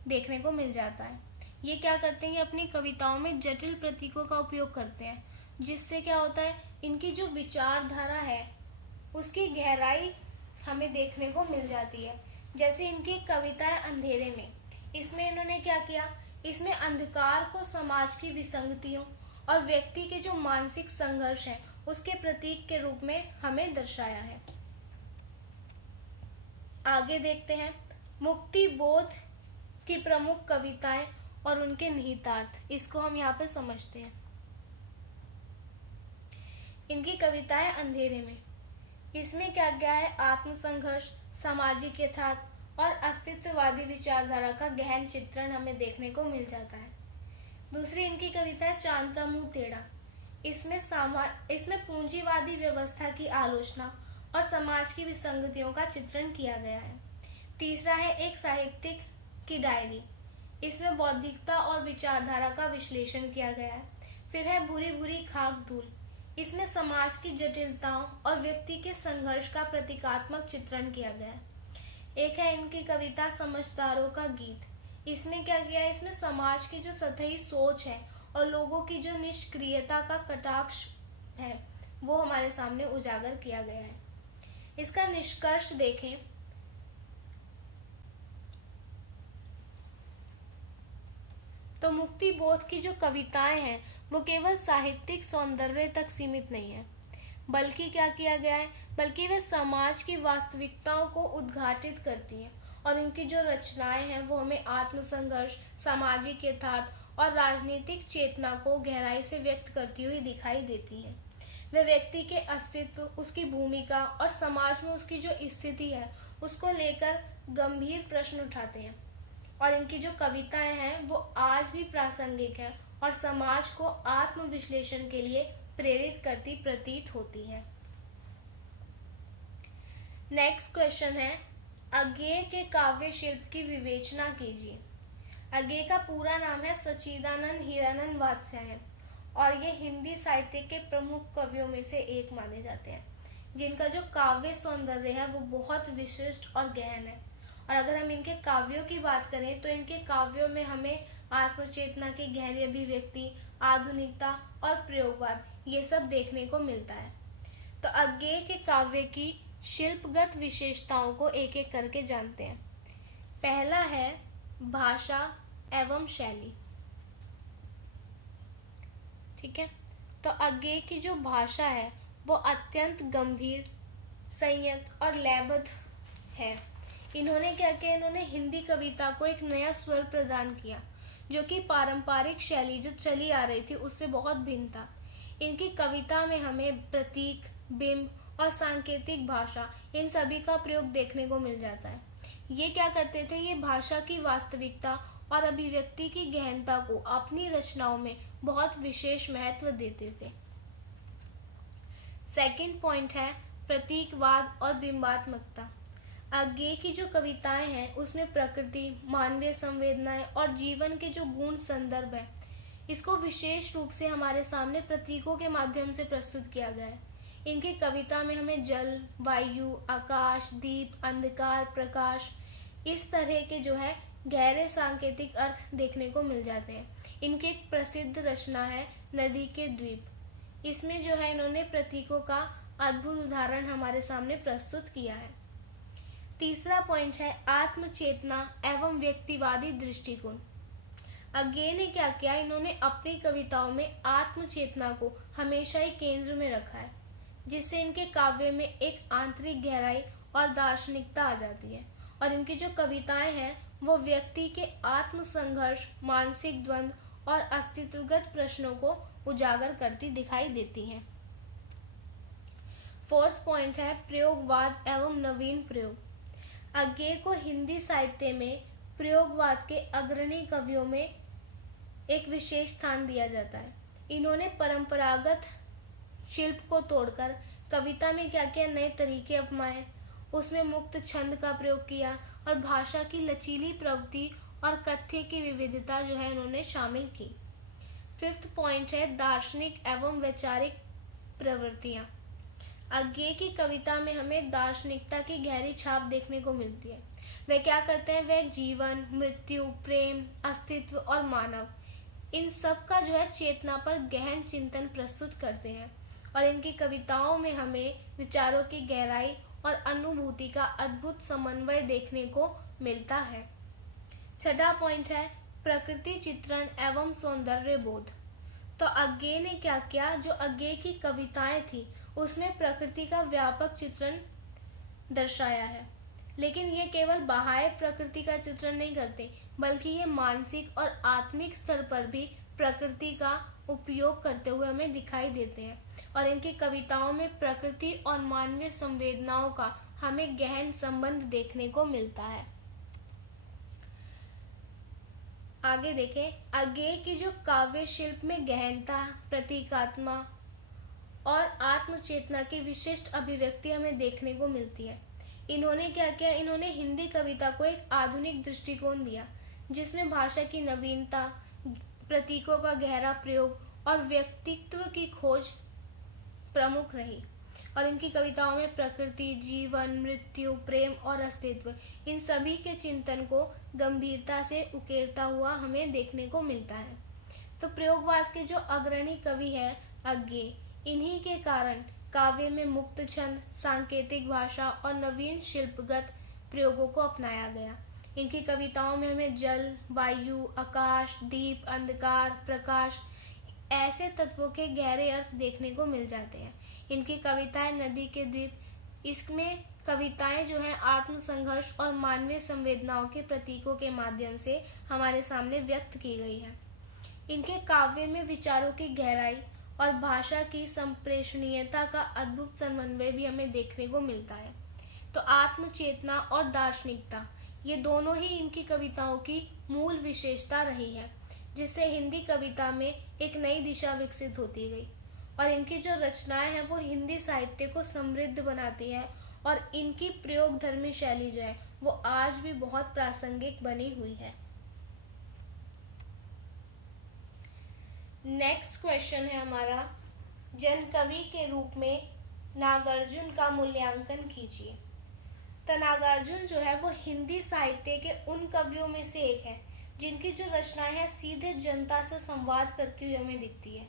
देखने को मिल जाता है। ये क्या करते हैं, अपनी कविताओं में जटिल प्रतीकों का उपयोग करते हैं, जिससे क्या होता है, इनकी जो विचारधारा है उसकी गहराई हमें देखने को मिल जाती है। जैसे इनकी कविताएं अंधेरे में, इसमें इन्होंने क्या किया, इसमें अंधकार को समाज की विसंगतियों और व्यक्ति के जो मानसिक संघर्ष है उसके प्रतीक के रूप में हमें दर्शाया है। आगे देखते हैं मुक्ति बोध की प्रमुख कविताएं और उनके निहितार्थ। इसको हम यहाँ पे समझते हैं। इनकी कविताएं अंधेरे में, इसमें क्या क्या है, आत्मसंघर्ष, सामाजिक यथार्थ और अस्तित्ववादी विचारधारा का गहन चित्रण हमें देखने को मिल जाता है। दूसरी इनकी कविता है चांद का मुंह टेढ़ा। इसमें पूंजीवादी व्यवस्था की आलोचना और समाज की विसंगतियों का चित्रण किया गया है। तीसरा है एक साहित्यिक की डायरी। इसमें बौद्धिकता और विचारधारा का विश्लेषण किया गया है। फिर है बुरी बुरी खाक धूल। इसमें समाज की जटिलताओं और व्यक्ति के संघर्ष का प्रतीकात्मक चित्रण किया गया है। एक है इनकी कविता समझदारों का गीत। इसमें क्या किया है, इसमें समाज की जो सतही सोच है और लोगों की जो निष्क्रियता का कटाक्ष है वो हमारे सामने उजागर किया गया है। इसका निष्कर्ष देखें तो मुक्ति बोध की जो कविताएं हैं वो केवल साहित्यिक सौंदर्य तक सीमित नहीं है, बल्कि क्या किया गया है, बल्कि वे समाज की वास्तविकताओं को उद्घाटित करती हैं, और इनकी जो रचनाएं हैं वो हमें आत्मसंघर्ष, सामाजिक यथार्थ और राजनीतिक चेतना को गहराई से व्यक्त करती हुई दिखाई देती हैं। वे व्यक्ति के अस्तित्व, उसकी भूमिका और समाज में उसकी जो स्थिति है उसको लेकर गंभीर प्रश्न उठाते हैं, और इनकी जो कविताएं हैं वो आज भी प्रासंगिक है और समाज को आत्मविश्लेषण के लिए प्रेरित करती प्रतीत होती है। नेक्स्ट क्वेश्चन है अज्ञेय के काव्य शिल्प की विवेचना कीजिए। अज्ञेय का पूरा नाम है सच्चिदानंद हीरानंद वात्स्यायन, और ये हिंदी साहित्य के प्रमुख कवियों में से एक माने जाते हैं, जिनका जो काव्य सौंदर्य है वो बहुत विशिष्ट और गहन है। और अगर हम इनके काव्यों की बात करें तो इनके काव्यों में हमें आत्मचेतना की गहरी अभिव्यक्ति, आधुनिकता और प्रयोगवाद ये सब देखने को मिलता है। तो अज्ञेय के काव्य की शिल्पगत विशेषताओं को एक एक करके जानते हैं। पहला है भाषा एवं शैली। ठीक है, तो अज्ञेय की जो भाषा है वो अत्यंत गंभीर, संयत और लयबद्ध है। इन्होंने क्या किया, इन्होंने हिंदी कविता को एक नया स्वर प्रदान किया जो कि पारंपरिक शैली जो चली आ रही थी उससे बहुत भिन्न था। इनकी कविता में हमें प्रतीक, बिंब और सांकेतिक भाषा इन सभी का प्रयोग देखने को मिल जाता है। ये क्या करते थे, ये भाषा की वास्तविकता और अभिव्यक्ति की गहनता को अपनी रचनाओं में बहुत विशेष महत्व देते थे। सेकंड पॉइंट है प्रतीकवाद और बिंबात्मकता। अज्ञेय की जो कविताएं हैं उसमें प्रकृति, मानवीय संवेदनाएं और जीवन के जो गुण संदर्भ है इसको विशेष रूप से हमारे सामने प्रतीकों के माध्यम से प्रस्तुत किया गया है। इनकी कविता में हमें जल, वायु, आकाश, दीप, अंधकार, प्रकाश इस तरह के जो है गहरे सांकेतिक अर्थ देखने को मिल जाते हैं। इनकी एक प्रसिद्ध रचना है नदी के द्वीप। इसमें जो है इन्होंने प्रतीकों का अद्भुत उदाहरण हमारे सामने प्रस्तुत किया है। तीसरा पॉइंट है आत्मचेतना एवं व्यक्तिवादी दृष्टिकोण। अज्ञेय ने क्या किया, इन्होंने अपनी कविताओं में आत्मचेतना को हमेशा ही केंद्र में रखा है, जिससे इनके काव्य में एक आंतरिक गहराई और दार्शनिकता आ जाती है। और इनकी जो कविताएं हैं वो व्यक्ति के आत्मसंघर्ष, मानसिक द्वंद्व और अस्तित्वगत प्रश्नों को उजागर करती दिखाई देती हैं। फोर्थ पॉइंट है प्रयोगवाद एवं नवीन प्रयोग। अज्ञेय को हिंदी साहित्य में प्रयोगवाद के अग्रणी कवियों में एक विशेष स्थान दिया जाता है। इन्होंने परंपरागत शिल्प को तोड़कर कविता में क्या क्या नए तरीके अपनाए, उसमें मुक्त छंद का प्रयोग किया और भाषा की लचीली प्रवृत्ति और कथ्य की विविधता जो है इन्होंने शामिल की। फिफ्थ पॉइंट है दार्शनिक एवं वैचारिक प्रवृत्तियाँ। अज्ञे की कविता में हमें दार्शनिकता की गहरी छाप देखने को मिलती है। वे क्या करते हैं, वे जीवन, मृत्यु, प्रेम, अस्तित्व और मानव, इन सब का जो है चेतना पर गहन चिंतन प्रस्तुत करते हैं और इनकी कविताओं में हमें विचारों की गहराई और अनुभूति का अद्भुत समन्वय देखने को मिलता है। छठा पॉइंट है प्रकृति चित्रण एवं सौंदर्य बोध। तो अज्ञे ने क्या किया, जो अज्ञे की कविताएं थी उसमें प्रकृति का व्यापक चित्रण दर्शाया है, लेकिन ये केवल बाह्य प्रकृति का चित्रण नहीं करते, बल्कि ये मानसिक और आत्मिक स्तर पर भी प्रकृति का उपयोग करते हुए हमें दिखाई देते हैं और इनकी कविताओं में प्रकृति और मानवीय संवेदनाओं का हमें गहन संबंध देखने को मिलता है। आगे देखें, अज्ञे की जो काव्य शिल्प में गहनता, प्रतीकात्मा और आत्मचेतना की विशिष्ट अभिव्यक्ति हमें देखने को मिलती है। इन्होंने क्या किया, इन्होंने हिंदी कविता को एक आधुनिक दृष्टिकोण दिया जिसमें भाषा की नवीनता, प्रतीकों का गहरा प्रयोग और व्यक्तित्व की खोज प्रमुख रही और इनकी कविताओं में प्रकृति, जीवन, मृत्यु, प्रेम और अस्तित्व, इन सभी के चिंतन को गंभीरता से उकेरता हुआ हमें देखने को मिलता है। तो प्रयोगवाद के जो अग्रणी कवि है अज्ञे, इन्हीं के कारण काव्य में मुक्त छंद, सांकेतिक भाषा और नवीन शिल्पगत प्रयोगों को अपनाया गया। इनकी कविताओं में हमें जल, वायु, आकाश, दीप, अंधकार, प्रकाश ऐसे तत्वों के गहरे अर्थ देखने को मिल जाते हैं। इनकी कविताएं नदी के द्वीप, इसमें कविताएं जो हैं आत्मसंघर्ष और मानवीय संवेदनाओं के प्रतीकों के माध्यम से हमारे सामने व्यक्त की गई है। इनके काव्य में विचारों की गहराई और भाषा की संप्रेषणीयता का अद्भुत समन्वय भी हमें देखने को मिलता है। तो आत्मचेतना और दार्शनिकता, ये दोनों ही इनकी कविताओं की मूल विशेषता रही है, जिससे हिंदी कविता में एक नई दिशा विकसित होती गई और इनकी जो रचनाएं हैं वो हिंदी साहित्य को समृद्ध बनाती है और इनकी प्रयोगधर्मी शैली जो है वो आज भी बहुत प्रासंगिक बनी हुई है। नेक्स्ट क्वेश्चन है हमारा, जन कवि के रूप में नागार्जुन का मूल्यांकन कीजिए। तो नागार्जुन जो है वो हिंदी साहित्य के उन कवियों में से एक है जिनकी जो रचनाएं हैं सीधे जनता से संवाद करती हुई हमें दिखती है,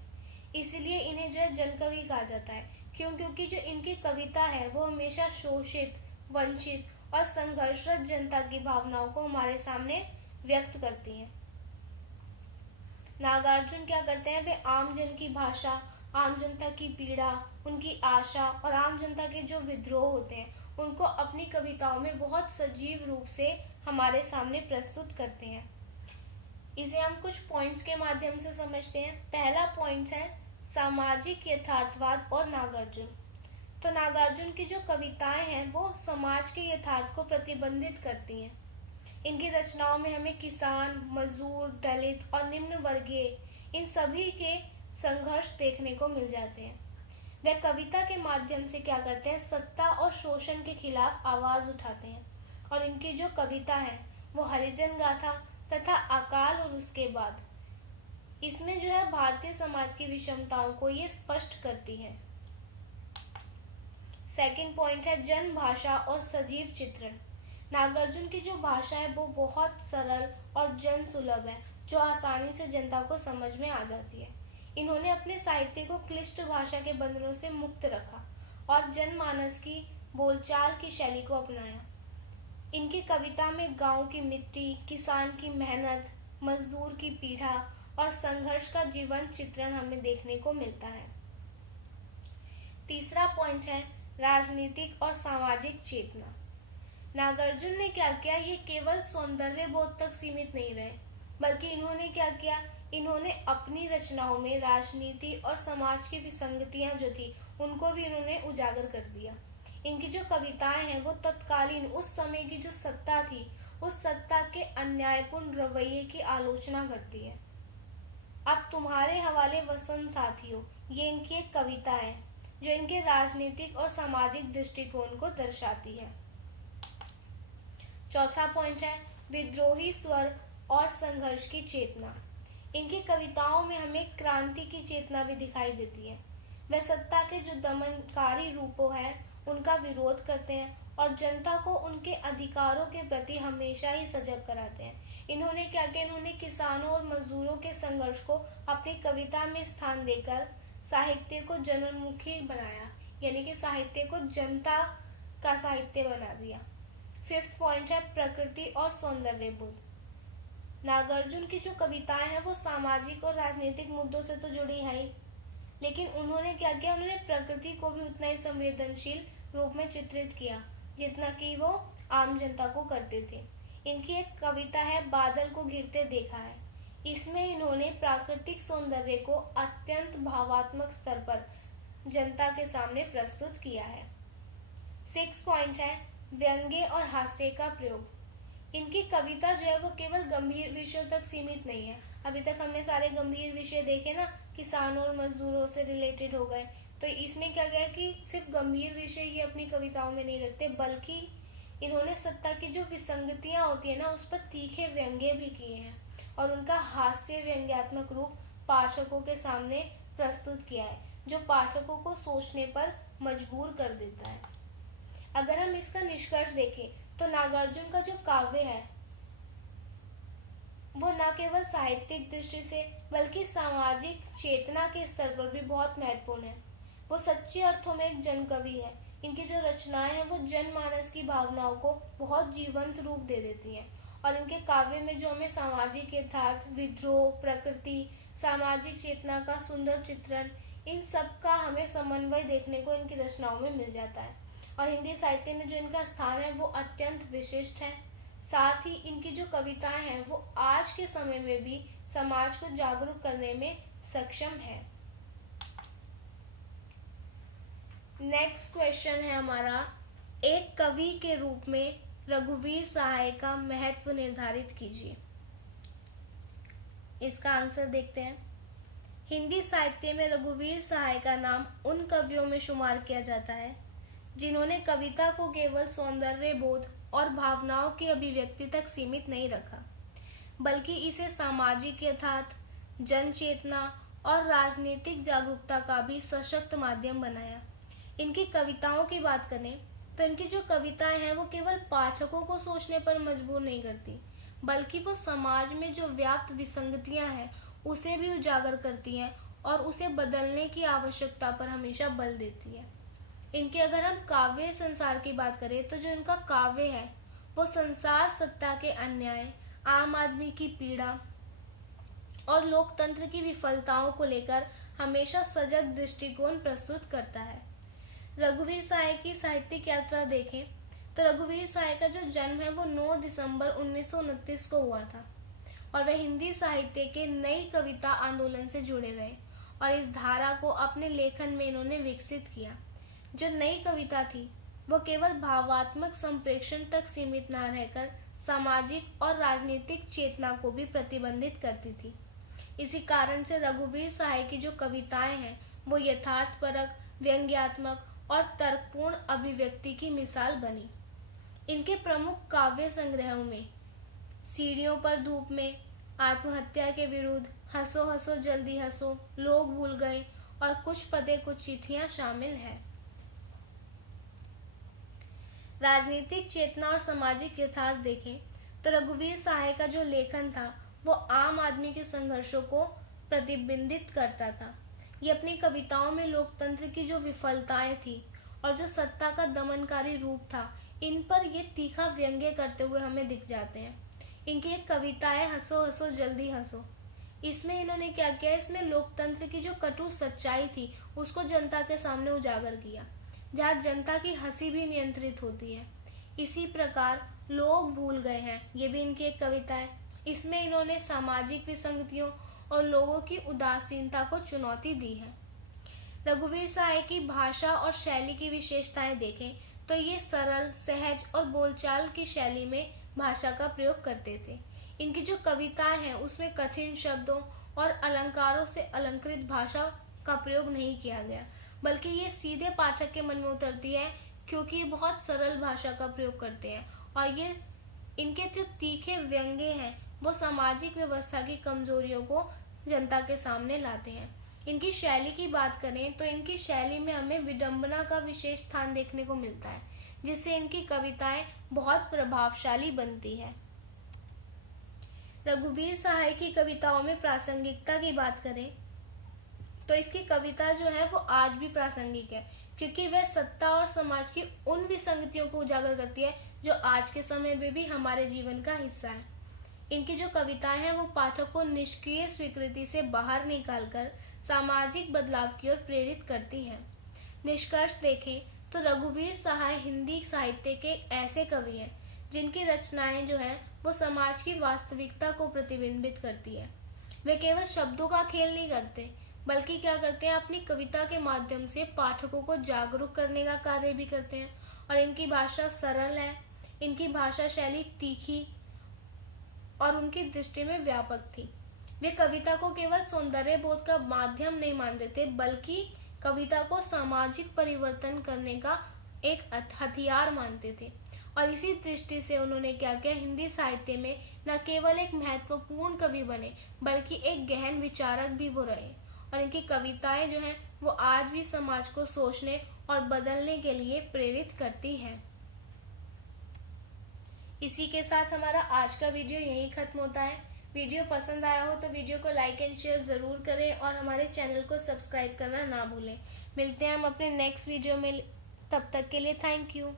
इसीलिए इन्हें जो है जनकवि कहा जाता है। क्योंकि जो इनकी कविता है वो हमेशा शोषित, वंचित और संघर्षरत जनता की भावनाओं को हमारे सामने व्यक्त करती हैं। नागार्जुन क्या करते हैं, वे आम जन की भाषा, आम जनता की पीड़ा, उनकी आशा और आम जनता के जो विद्रोह होते हैं उनको अपनी कविताओं में बहुत सजीव रूप से हमारे सामने प्रस्तुत करते हैं। इसे हम कुछ पॉइंट्स के माध्यम से समझते हैं। पहला पॉइंट है सामाजिक यथार्थवाद और नागार्जुन। तो नागार्जुन की जो कविताएं हैं वो समाज के यथार्थ को प्रतिबिंबित करती हैं। इनकी रचनाओं में हमें किसान, मजदूर, दलित और निम्न वर्गीय इन सभी के संघर्ष देखने को मिल जाते हैं। वे कविता के माध्यम से क्या करते हैं, सत्ता और शोषण के खिलाफ आवाज उठाते हैं और इनकी जो कविता है वो हरिजन गाथा तथा अकाल और उसके बाद, इसमें जो है भारतीय समाज की विषमताओं को ये स्पष्ट करती है। सेकंड पॉइंट है जन भाषा और सजीव चित्रण। नागार्जुन की जो भाषा है वो बहुत सरल और जन सुलभ है, जो आसानी से जनता को समझ में आ जाती है। इन्होंने अपने साहित्य को क्लिष्ट भाषा के बंधनों से मुक्त रखा और जनमानस की बोलचाल की शैली को अपनाया। इनकी कविता में गांव की मिट्टी, किसान की मेहनत, मजदूर की पीड़ा और संघर्ष का जीवन चित्रण हमें देखने को मिलता है। तीसरा पॉइंट है राजनीतिक और सामाजिक चेतना। नागार्जुन ने क्या किया, ये केवल सौंदर्य बोध तक सीमित नहीं रहे, बल्कि इन्होंने क्या किया, इन्होंने अपनी रचनाओं में राजनीति और समाज की विसंगतियां जो थी उनको भी इन्होंने उजागर कर दिया। इनकी जो कविताएं हैं वो तत्कालीन उस समय की जो सत्ता थी उस सत्ता के अन्यायपूर्ण रवैये की आलोचना करती है। अब तुम्हारे हवाले वसंत साथियों, ये इनकी एक कविता है। जो इनके राजनीतिक और सामाजिक दृष्टिकोण को दर्शाती है। चौथा पॉइंट है विद्रोही स्वर और संघर्ष की चेतना। इनकी कविताओं में हमें क्रांति की चेतना भी दिखाई देती है। वे सत्ता के जो दमनकारी रूपों हैं उनका विरोध करते हैं और जनता को उनके अधिकारों के प्रति हमेशा ही सजग कराते हैं। इन्होंने क्या किया, इन्होंने किसानों और मजदूरों के संघर्ष को अपनी कविता में स्थान देकर साहित्य को जनोन्मुखी बनाया, यानी कि साहित्य को जनता का साहित्य बना दिया। फिफ्थ पॉइंट है प्रकृति और सौंदर्य बोध। नागार्जुन की जो कविताएं हैं वो सामाजिक और राजनीतिक मुद्दों से तो जुड़ी है ही, लेकिन उन्होंने क्या किया, उन्होंने प्रकृति को भी उतना ही संवेदनशील रूप में चित्रित किया जितना कि वो आम जनता को करते थे। इनकी एक कविता है बादल को घिरते देखा है। इसमें इन्होंने प्राकृतिक सौंदर्य को अत्यंत भावात्मक स्तर पर जनता के सामने प्रस्तुत किया है। 6 पॉइंट है व्यंग्य और हास्य का प्रयोग। इनकी कविता जो है वो केवल गंभीर विषयों तक सीमित नहीं है। अभी तक हमने सारे गंभीर विषय देखे ना, किसानों और मजदूरों से रिलेटेड हो गए, तो इसमें क्या गया कि सिर्फ गंभीर विषय ये अपनी कविताओं में नहीं रखते, बल्कि इन्होंने सत्ता की जो विसंगतियां होती है ना उस पर तीखे व्यंग्य भी किए हैं और उनका हास्य व्यंग्यात्मक रूप पाठकों के सामने प्रस्तुत किया है, जो पाठकों को सोचने पर मजबूर कर देता है। अगर हम इसका निष्कर्ष देखें तो नागार्जुन का जो काव्य है वो न केवल साहित्यिक दृष्टि से बल्कि सामाजिक चेतना के स्तर पर भी बहुत महत्वपूर्ण है। वो सच्चे अर्थों में एक जनकवि है। इनकी जो रचनाएं हैं वो जनमानस की भावनाओं को बहुत जीवंत रूप दे देती हैं और इनके काव्य में जो हमें सामाजिक यथार्थ, विद्रोह, प्रकृति, सामाजिक चेतना का सुंदर चित्रण, इन सब का हमें समन्वय देखने को इनकी रचनाओं में मिल जाता है और हिंदी साहित्य में जो इनका स्थान है वो अत्यंत विशिष्ट है। साथ ही इनकी जो कविताएं हैं वो आज के समय में भी समाज को जागरूक करने में सक्षम है। नेक्स्ट क्वेश्चन है हमारा, एक कवि के रूप में रघुवीर सहाय का महत्व निर्धारित कीजिए। इसका आंसर देखते हैं। हिंदी साहित्य में रघुवीर सहाय का नाम उन कवियों में शुमार किया जाता है जिन्होंने कविता को केवल सौंदर्य बोध और भावनाओं की अभिव्यक्ति तक सीमित नहीं रखा, बल्कि इसे सामाजिक यथार्थ, जन चेतना और राजनीतिक जागरूकता का भी सशक्त माध्यम बनाया। इनकी कविताओं की बात करें तो इनकी जो कविताएं हैं वो केवल पाठकों को सोचने पर मजबूर नहीं करती, बल्कि वो समाज में जो व्याप्त विसंगतियां हैं उसे भी उजागर करती हैं और उसे बदलने की आवश्यकता पर हमेशा बल देती है। इनके अगर हम काव्य संसार की बात करें तो जो इनका काव्य है वो संसार सत्ता के अन्याय, आम आदमी की पीड़ा और लोकतंत्र की विफलताओं को लेकर हमेशा सजग दृष्टिकोण प्रस्तुत करता है। रघुवीर सहाय की साहित्यिक यात्रा देखें तो रघुवीर सहाय का जो जन्म है वो 9 दिसंबर 1929 को हुआ था और वह हिंदी साहित्य के नई कविता आंदोलन से जुड़े रहे और इस धारा को अपने लेखन में इन्होंने विकसित किया। जो नई कविता थी वो केवल भावात्मक संप्रेषण तक सीमित न रहकर सामाजिक और राजनीतिक चेतना को भी प्रतिबंधित करती थी। इसी कारण से रघुवीर सहाय की जो कविताएं हैं वो यथार्थपरक, व्यंग्यात्मक और तर्कपूर्ण अभिव्यक्ति की मिसाल बनी। इनके प्रमुख काव्य संग्रहों में सीढ़ियों पर धूप में, आत्महत्या के विरुद्ध, हंसो हंसो जल्दी हंसो, लोग भूल गए और कुछ पदे कुछ चिट्ठियां शामिल हैं। राजनीतिक चेतना और सामाजिक यथार्थ देखें तो रघुवीर सहाय का जो लेखन था वो आम आदमी के संघर्षों को प्रतिबिंबित करता था। ये अपनी कविताओं में लोकतंत्र की जो विफलताएं थी और जो सत्ता का दमनकारी रूप था, इन पर ये तीखा व्यंग्य करते हुए हमें दिख जाते हैं। इनकी एक कविता है हंसो हंसो जल्दी हंसो। इसमें इन्होंने क्या किया, इसमें लोकतंत्र की जो कटु सच्चाई थी उसको जनता के सामने उजागर किया, जहाँ जनता की हंसी भी नियंत्रित होती है। इसी प्रकार लोग भूल गए हैं, ये भी इनकी एक कविता है। इसमें इन्होंने सामाजिक विसंगतियों और लोगों की उदासीनता को चुनौती दी है। रघुवीर सहाय की भाषा और शैली की विशेषताएं देखें तो ये सरल, सहज और बोलचाल की शैली में भाषा का प्रयोग करते थे। इनकी जो कविताएं हैं उसमें कठिन शब्दों और अलंकारों से अलंकृत भाषा का प्रयोग नहीं किया गया, बल्कि ये सीधे पाठक के मन में उतरती है, क्योंकि ये बहुत सरल भाषा का प्रयोग करते हैं और ये इनके जो तीखे व्यंग्य हैं वो सामाजिक व्यवस्था की कमजोरियों को जनता के सामने लाते हैं। इनकी शैली की बात करें तो इनकी शैली में हमें विडंबना का विशेष स्थान देखने को मिलता है, जिससे इनकी कविताएं बहुत प्रभावशाली बनती है। रघुवीर सहाय की कविताओं में प्रासंगिकता की बात करें तो इसकी कविता जो है वो आज भी प्रासंगिक है, क्योंकि वह सत्ता और समाज की उन विसंगतियों को उजागर करती है जो आज के समय में भी हमारे जीवन का हिस्सा है। इनकी जो कविताएं हैं वो पाठक को निष्क्रिय स्वीकृति से बाहर निकालकर सामाजिक बदलाव की ओर प्रेरित करती हैं। निष्कर्ष देखें तो रघुवीर सहाय हिंदी साहित्य के ऐसे कवि हैं जिनकी रचनाएं जो है वो समाज की वास्तविकता को प्रतिबिंबित करती है। वे केवल शब्दों का खेल नहीं करते, बल्कि क्या करते हैं, अपनी कविता के माध्यम से पाठकों को जागरूक करने का कार्य भी करते हैं। और इनकी भाषा सरल है, इनकी भाषा शैली तीखी और उनकी दृष्टि में व्यापक थी। वे कविता को केवल सौंदर्य बोध का माध्यम नहीं मानते थे, बल्कि कविता को सामाजिक परिवर्तन करने का एक हथियार मानते थे। और इसी दृष्टि से उन्होंने क्या किया, हिंदी साहित्य में न केवल एक महत्वपूर्ण कवि बने, बल्कि एक गहन विचारक भी वो रहे। और इनकी कविताएं जो हैं वो आज भी समाज को सोचने और बदलने के लिए प्रेरित करती हैं। इसी के साथ हमारा आज का वीडियो यहीं खत्म होता है। वीडियो पसंद आया हो तो वीडियो को लाइक एंड शेयर ज़रूर करें और हमारे चैनल को सब्सक्राइब करना ना भूलें। मिलते हैं हम अपने नेक्स्ट वीडियो में, तब तक के लिए थैंक यू।